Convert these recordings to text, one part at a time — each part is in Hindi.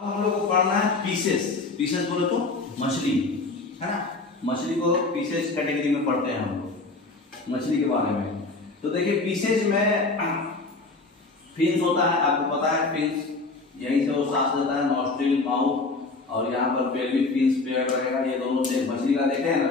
हम लोग को पढ़ना है पीसेस। पीसेस बोले तो मछली है ना, मछली को पीसेस कैटेगरी में पढ़ते हैं हम लोग मछली के बारे में। तो देखिए पीसेस में फिन्स होता है, आपको पता है फिन्स यहीं से वो सांस लेता है, नॉस्ट्रिल माउथ, और यहाँ पर पेल्विक फिन्स पेयर रहेगा। ये दोनों से मछली का देखे हैं ना,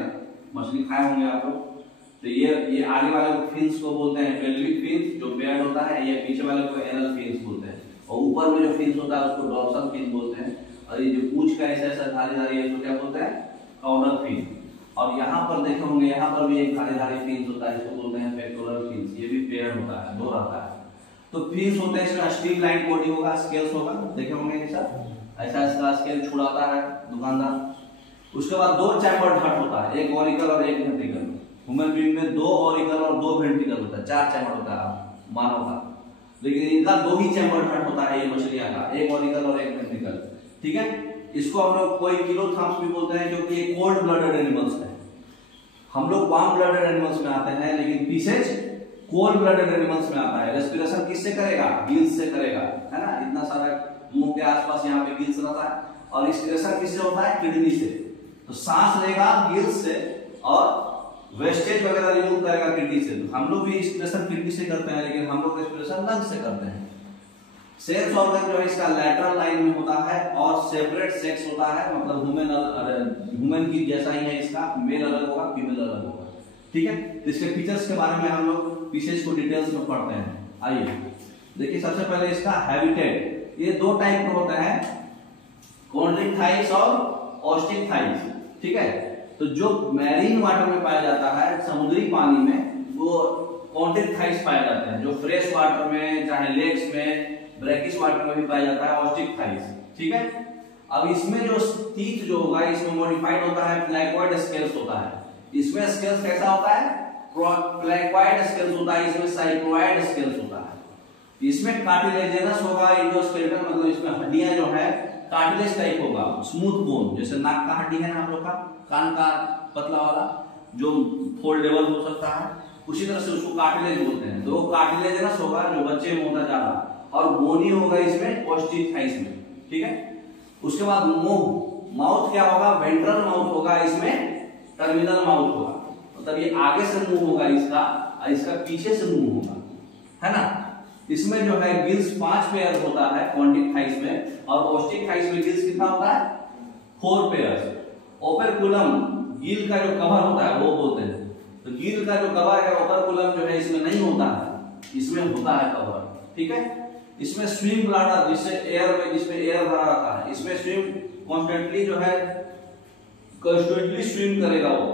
मछली खाए होंगे आप लोग। तो ये आगे वाले को फिन्स को बोलते हैं पेल्विक फिन्स जो पेयर होता है, ये पीछे वाले को एनल फिन्स बोलते हैं, और ऊपर में जो फिन्स होता है उसको डॉर्सल फिन बोलते हैं, और ये जो पूंछ का ऐसा धारीदार है इसको क्या बोलते हैं, कॉर्नर फिन। और यहाँ पर देखे होंगे यहाँ पर भी एक धारीदार फिन्स होता है, इसको बोलते हैं पेक्टोरल फिन्स, ये भी पेयर होता है, दो रहता है। तो फिन्स होते हैं, इसमें स्ट्रीमलाइन बॉडी होगा, स्केल्स होगा, देखे होंगे ऐसा इसका स्केल छुड़ाता है दुकानदार। उसके बाद दो चैम्बर हट होता है, एक ऑरिकल और एक वेंट्रिकल। ह्यूमन बीइंग में दो ऑरिकल और दो वेंट्रिकल होता है, चार चैम्बर होता है मानव का, लेकिन इनका दो ही चैम्बर हट होता है ये मछलियां का, एक ऑरिकल और एक वेंट्रिकल। ठीक है, इसको हम लोग कोई किलोथर्म्स भी बोलते हैं, क्योंकि ये कोल्ड ब्लडेड एनिमल्स है। हम लोग वार्म ब्लडेड एनिमल्स में आते हैं, लेकिन पीसेज कोल्ड ब्लडेड एनिमल्स में आता है। रेस्पिरेशन किससे करेगा, गिल्स से करेगा, है ना, इतना सारा मुंह के आसपास यहाँ पे गिल्स रहता है, और रेस्पिरेशन किससे होता है, किडनी से। तो सांस लेगा गिल्स से, और वेस्टेज वगैरह रिमूव करेगा किडनी से। तो हम लोग भी रेस्पिरेशन किडनी से करते हैं, लेकिन हम लोग रेस्पिरेशन लंग से करते हैं। सेक्स ऑर्गन जो है इसका लैटरल लाइन में होता है, और सेपरेट सेक्स होता है, मतलब ह्यूमन की जैसा ही है इसका, मेल अलग होगा फीमेल अलग होगा। ठीक है, तो इसके फीचर्स के बारे में हम लोग पीसेस को डिटेल्स में पढ़ते हैं। आइए देखिए, सबसे पहले इसका हैबिटेट। ये दो टाइप के होते हैं, कॉन्ड्रिक थाइस और ऑस्टिक थाइस। ठीक है, तो जो मैरीन वाटर में पाया जाता है, समुद्री पानी में, वो कॉन्ड्रिक थाइस पाए जाते हैं। जो फ्रेश वाटर में, चाहे लेक्स में, ब्रैकिश वाटर में भी पाया जाता है ऑस्टिक थाइस। ठीक है, अब इसमें जो टीथ जो होगा इसमें मॉडिफाइड होता है, प्लेकोइड स्केल्स होता है। इसमें स्केल्स कैसा होता है, प्लेकोइड स्केल्स होता है, इसमें साइक्लोइड स्केल्स होता है। इसमें कार्टिलेजिनस होगा, एंडोस्केलेटन, मतलब इसमें हड्डियां जो है कार्टिलेज टाइप होगा, स्मूथ बोन, जैसे नाक का हड्डी है ना हम लोग का, कान का पतला वाला जो फोल्डेबल हो सकता है, उसी तरह से उसको कार्टिलेज बोलते हैं। तो वो कार्टिलेजिनस होगा जो बच्चे में होता ज्यादा, और बोनी होगा इसमें ऑस्टिक थाइस में। ठीक है, उसके बाद मुंह, माउथ क्या होगा, वेंट्रल माउथ होगा, इसमें टर्मिनल माउथ होगा, मतलब ये आगे से मुंह होगा इसका, और इसका पीछे से मुंह होगा, है ना। इसमें जो है गिल्स 5 पेयर होता है कॉन्ड्रिक थाइस में, और ऑस्टिक थाइस में गिल्स कितना होता है, 4 पेयर। ओपेरकुलम, गिल का जो कवर होता है वो बोलते हैं। तो गिल का जो कवर है, ओपेरकुलम जो है इसमें नहीं होता है, इसमें होता है कवर। ठीक है, इसमें स्विम ब्लैडर, जिससे एयर में, जिसमें एयर भरा रहता है, इसमें स्विम कॉन्स्टेंटली जो है कॉन्स्टेंटली स्विम करेगा वो,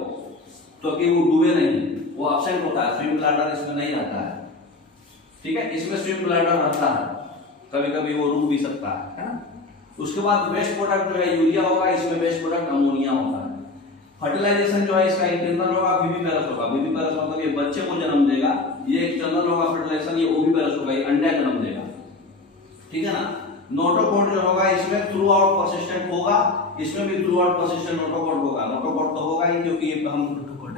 तो कि वो डूबे नहीं, वो एब्सेंट होता है, स्विम ब्लैडर इसमें नहीं रहता है। ठीक है, इसमें स्विम ब्लैडर रहता है, कभी कभी वो डूब भी सकता है ना। उसके बाद वेस्ट प्रोडक्ट जो है यूरिया होगा, इसमें वेस्ट प्रोडक्ट अमोनिया होता है। फर्टिलाइजेशन जो है इसका इंटरनल होगा, विविपेरस होगा। विविपेरस मतलब ये बच्चे को जन्म देगा, ये एक्सटर्नल होगा फर्टिलाइजेशन, ये ओविपेरस होगा, ये अंडा जन्म देगा। ठीक है ना। नोटोकॉट जो होगा इसमें थ्रू आउट परसिस्टेंट होगा, इसमें भी थ्रू आउट परसिस्टेंट नोटोकॉट होगा। नोटोकॉट तो होगा ही, क्योंकि ये हम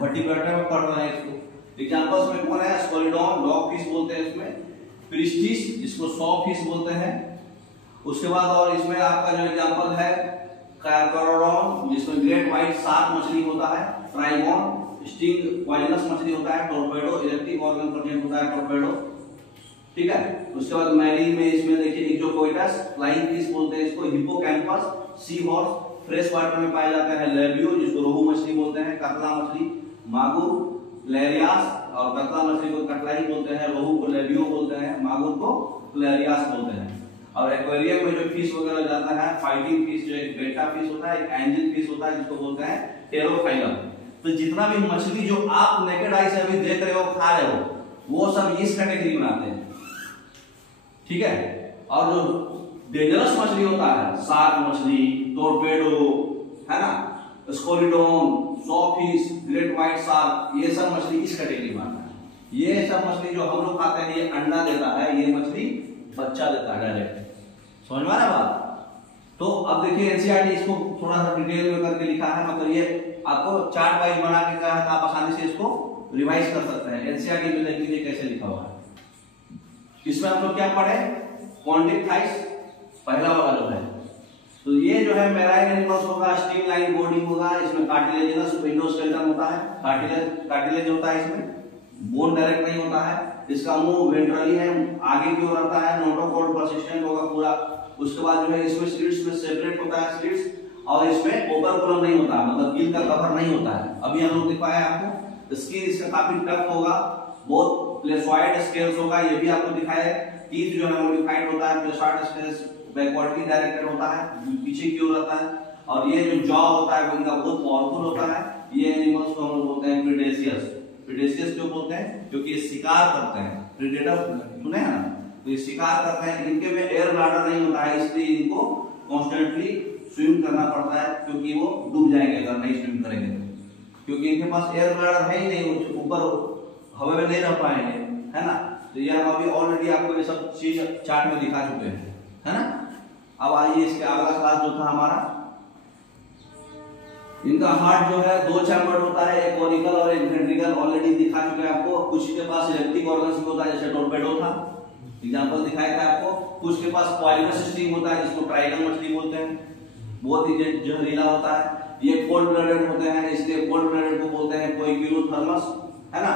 वर्टिब्रेटा में पढ़ रहे हैं इसको। एग्जांपल्स में कौन है, स्कोलिडॉन, डॉग फिश बोलते हैं इसमें, प्रिस्टिस जिसको सॉ फिश बोलते हैं। उसके बाद और इसमें आपका जो एग्जांपल है कार्गोरोडॉन, जिसमें ग्रेट व्हाइट शार्क मछली होता है, ट्राइगोन, स्टिंग पॉइजनस मछली होता है, टोरपेडो, इलेक्ट्रिक ऑर्गन प्रोटीन होता है टोरपेडो। ठीक है, उसके बाद मैरीन में इसमें देखिए इक्जोकोइटस, फ्लाइंग फिश बोलते हैं इसको, hippocampus, sea horse, fresh water में पाया जाता है लेबियो, जिसको रोहू मछली बोलते हैं, कतला मछली, मागुर, लेरियास, और कतला मछली को कटलाई बोलते हैं, रोहू को लेबियो बोलते हैं, मागुर को लेरियास बोलते हैं। और एक्वेरियम में जो फिश वगैरह जाता है, फाइटिंग फिश जो एक बेटा फिश होता है, एक एंजल फिश होता है, जिसको बोलते हैं टेरोफाइलम। तो जितना भी मछली जो आप नेकेड आई से अभी देख रहे हो, खा रहे हो, वो सब इस कैटेगरी में आते हैं। ठीक है, और जो डेंजरस मछली होता है, शार्क मछली, टोरपेडो, है ना, स्कोलिडॉन, सॉफिश, ग्रेट व्हाइट शार्क, ये सब मछली इस कैटेगरी में आता है। ये सब मछली जो हम लोग खाते हैं, ये अंडा देता है, ये मछली बच्चा देता है डायरेक्ट। समझ में आ रहा बात। तो अब देखिए एनसीईआरटी इसको थोड़ा सा डिटेल में करके लिखा है, मतलब ये आपको चार्ट वाइज बना के कहा है, आप आसानी से इसको रिवाइज कर सकते हैं। एनसीईआरटी में देख लीजिए कैसे लिखा हुआ है। इसमें हम लोग क्या पढ़े, कॉन्ड्रिक थाइस पहला वाला जो है, है मैराइन एनिमल्स होगा, स्ट्रीमलाइन बॉडी होगा, इसमें कार्टिलेजिनस एंडोस्केलेटन होता है, कार्टिलेज होता है, इसमें बोन डायरेक्ट नहीं होता है, इसका मुंह वेंट्रली है, आगे की ओर रहता है, नोटोकॉर्ड परसिस्टेंट होगा पूरा। उसके बाद जो है इसमें स्लिट्स में सेपरेट होता है स्लिट्स, और इसमें ओवरकुलम नहीं होता है, मतलब गिल का कवर नहीं होता है। अभी हम लोग दिखाया आपको, स्किन इसका काफी टफ होगा, बहुत प्लेसॉइड स्केल्स होगा, ये भी आपको दिखाया है। टीथ जो है मॉडिफाइड होता है, प्लेसॉइड स्केल्स बैकवर्डली डायरेक्टेड होता है, पीछे की ओर रहता है, और ये जो जॉ होता है वो इनका बहुत पावरफुल होता है। ये एनिमल्स को हम लोग बोलते हैं प्रीडेशियस, प्रीडेशियस क्यों बोलते हैं? क्योंकि ये शिकार करते हैं, प्रीडेटर सुने हैं ना, तो ये शिकार करते हैं। इनके में एयर ब्लैडर नहीं होता है, इसलिए इनको कॉन्स्टेंटली स्विम करना पड़ता है, क्योंकि वो डूब जाएंगे अगर नहीं स्विम करेंगे तो, क्योंकि इनके पास एयर ब्लैडर है ही नहीं, ऊपर हवा में नहीं रह पाएंगे, है ना। तो ये हम अभी ऑलरेडी आपको ये सब चीज चार्ट में दिखा चुके हैं, है ना। अब आइए इसके अगला क्लास जो था हमारा, इनका हार्ट जो है 2 चैम्बर होता है, एक कोनिकल और एक वेंट्रिकल, ऑलरेडी दिखा चुके हैं आपको। कुछ के पास इलेक्ट्रिक ऑर्गन्स भी होता है, जैसे टोरपेडो था, एग्जांपल दिखाया था आपको। कुछ के पास पॉइजनस स्टिंग होता है, जिसको ट्राइगन मछली बोलते हैं, बहुत ही जहरीला होता है। ये कोल्ड ब्लडेड होते हैं, इसलिए कोल्ड ब्लडेड को बोलते हैं कोइक्यूलोथर्मस, है ना।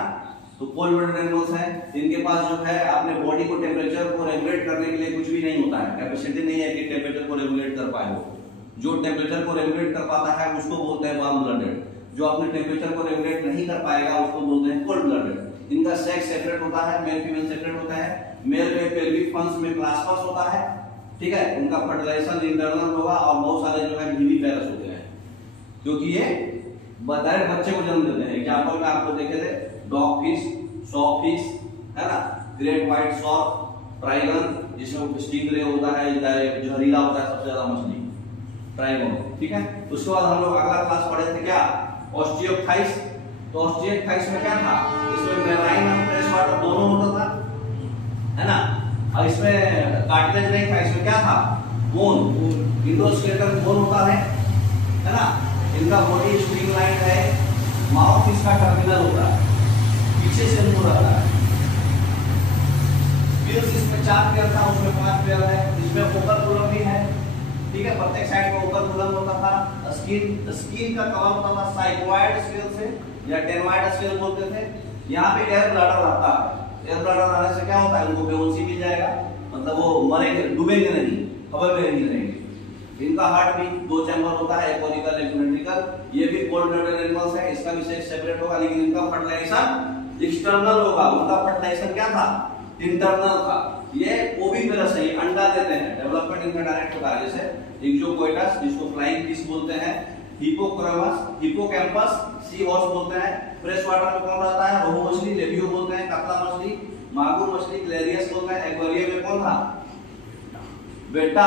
तो कोल्ड ब्लडेड एनिमल्स हैं, इनके पास जो है अपने बॉडी को टेम्परेचर को रेगुलेट करने के लिए कुछ भी नहीं होता है, कैपेसिटी नहीं है कि टेम्परेचर को रेगुलेट कर पाए वो। जो टेम्परेचर को रेगुलेट कर पाता है उसको बोलते हैं वार्म ब्लडेड, जो अपने टेम्परेचर को रेगुलेट नहीं कर पाएगा उसको बोलते हैं कोल्ड ब्लडेड। इनका सेक्स सेपरेट होता है, मेल फीमेल सेपरेट होता है। मेल में पेल्विक फंस में क्लास्पस होता है, ठीक है। उनका फर्टिलाइजेशन इंटरनल होगा, और बहुत सारे जो है वीवी पेयर्स होते हैं, क्योंकि ये डायरेक्ट बच्चे को जन्म देते हैं। एग्जांपल में आपको देखे थे डॉग फिश, सॉफिश, है ना, ग्रेट व्हाइट सॉर्क, ट्राइगन जिसमें स्टिंगरे होता है, जहरीला होता है सबसे ज्यादा मछली, ट्राइगन, ठीक है। उसके बाद हम लोग अगला क्लास पढ़े थे क्या, ऑस्टियोपथाइस। तो ऑस्टियोपथाइस में क्या था, इसमें मेराइन और फ्रेश वाटर दोनों होता था, है ना। और इसमें कार्टिलेज नहीं था, इसमें क्या था, बोन, एंडोस्केलेटन बोन होता है ना। इनका बॉडी स्ट्रीमलाइन है, माउथ इसका टर्मिनल होता है, पीछे से मुंह रहता है। गिल्स इसमें 4 पेयर था, उसमें 5 पेयर है। इसमें ओवरकुलम भी है, ठीक है, प्रत्येक साइड में ओवरकुलम होता था। स्किन का कवर होता था साइक्लॉइड स्केल से, या टेनवाइड स्केल बोलते थे। यहाँ पे एयर ब्लैडर रहता है, एयर ब्लैडर रहने से क्या होता है, उनको बेहोशी मिल जाएगा, मतलब वो मरेंगे, डूबेंगे नहीं, हवा में नहीं रहेंगे। इनका हार्ट भी 2 चैम्बर होता है, एक कोनिकल एक वेंट्रिकल। ये भी कोल्ड ब्लडेड एनिमल्स है, इसका भी सेक्स सेपरेट होगा, लेकिन इनका फर्टिलाइजेशन एक्सटर्नल होगा। उनका फर्टिलाइजेशन क्या था, इंटरनल था। ये ओविपेरस है, ये अंडा देते हैं, डेवलपमेंट इनका डायरेक्ट होता है। जैसे इक्जोकोइटस, जिसको फ्लाइंग फिश बोलते हैं, हिप्पोकैम्पस, सी हॉर्स बोलते हैं। फ्रेश वाटर में कौन रहता है, रोहू मछली, लेबियो बोलते हैं, कतला मछली, मागुर मछली, क्लेरियस बोलते हैं। एक्वेरियम में कौन था, बेटा,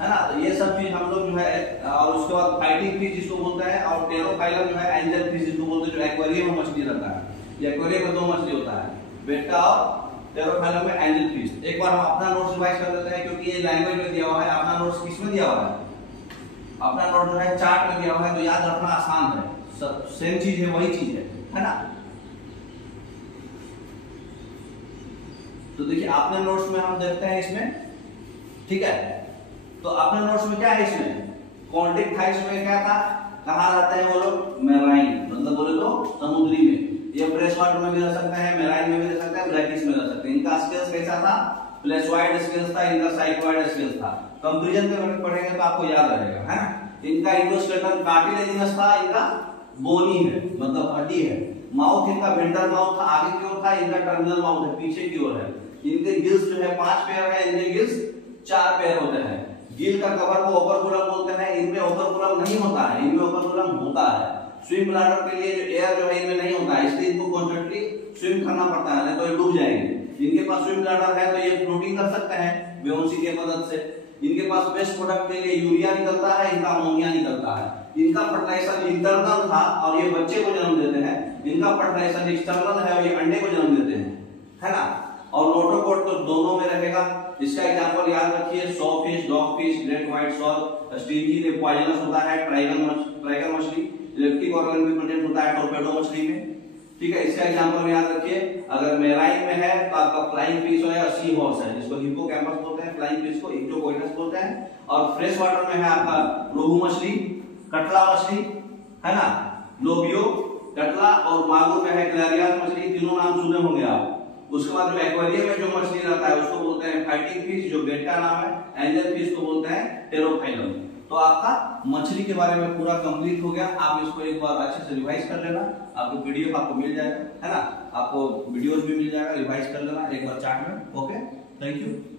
है ना। तो ये सब चीज हम लोग जो है, और उसके बाद फाइटिंग फिश जिसको बोलते हैं, और टेरोफाइलम जो है एंजल फिश जिसको बोलते हैं, जो एक्वेरियम में मछली रहता है। ये एक्वेरियम में 2 मछली होता है, बेटा और टेरोफाइलम में एंजल फिश। एक बार हम अपना नोट्स रिवाइज कर लेते हैं, क्योंकि ये लैंग्वेज में दिया हुआ है। अपना नोट्स किस में दिया हुआ है, अपना नोट जो है चार्ट में दिया हुआ है, तो याद रखना आसान है, सब सेम चीज है, वही चीज है ना। तो देखिए अपने नोट्स में हम देखते हैं इसमें, ठीक है। तो अपने नोट्स में क्या है, इसमें कॉन्टिकथाइस में क्या था, कहाँ रहते हैं वो लोग, मैराइन, मतलब बोले तो समुद्री में। ये फ्रेश वाटर में भी रह सकते हैं, मैराइन में भी रह सकते हैं, ब्रैकिस में रह सकते हैं। इनका स्केल्स कैसा था, प्लेसॉइड स्केल्स था, इनका साइक्लॉइड स्केल्स था। कंपैरिजन में पढ़ेंगे तो आपको याद रहेगा, है ना। इनका एंडोस्केलेटन कार्टिलेजिनस था, इनका बोनी है, मतलब हड्डी है। माउथ इनका वेंट्रल माउथ था, आगे की ओर था, इनका टर्मिनल माउथ है, पीछे की ओर है। इनके गिल्स जो है 5 पेयर है, इनके गिल्स 4 पेयर होते हैं। गिल का कवर को ओवरकुलम बोलते हैं, इनमें ओवरकुलम नहीं होता है, इनमें ओवरकुलम होता है। स्विम ब्लैडर के लिए जो एयर जो है इनमें नहीं होता है, इसलिए इनको कॉन्स्टेंटली स्विम करना पड़ता है, नहीं तो ये डूब जाएंगे। इनके पास स्विम ब्लैडर है तो ये फ्लोटिंग कर सकते हैं बेहोशी की मदद से। इनके पास वेस्ट प्रोडक्ट के लिए यूरिया निकलता है, इनका अमोनिया निकलता है। इनका फर्टिलाइजेशन इंटरनल था और ये बच्चे को जन्म देते हैं। इनका फर्टिलाइजेशन एक्सटर्नल है और ये अंडे को जन्म देते हैं, है ना। और नोटोकॉर्ड तो दोनों में रहेगा। इसका एग्जांपल याद रखिए, sawfish, dogfish, great white shark, स्टिंगी पॉइजनस होता है, ट्राइगन मछली, इलेक्ट्रिक ऑर्गन भी प्रेजेंट होता है टोरपेडो मछली में, ठीक है। इसका एग्जांपल याद रखिए, अगर मेराइन में है तो आपका फ्लाइंग फिश है और सी हॉर्स है, जिसको हिप्पोकैम्पस बोलते हैं, फ्लाइंग फिश को इक्टोकोइटस बोलते हैं, और फ्रेश वाटर में है आपका रोहू मछली, कटला मछली, है ना, लोबियो, कटला, और मागुर में है ग्लैरियास मछली। तीनों नाम सुने होंगे आप। उसके बाद जो एक्वेरियम में जो मछली रहता है उसको बोलते हैं फाइटिंग फिश, जो बेट का नाम है। एंजल फिश को बोलते हैं टेरोफाइलम। तो आपका मछली के बारे में पूरा कंप्लीट हो गया। आप इसको एक बार अच्छे से रिवाइज कर लेना, आपको पीडीएफ आपको मिल जाएगा, है ना, आपको वीडियोस भी मिल जाएगा, रिवाइज कर लेना एक बार चार्ट में। Okay, thank you.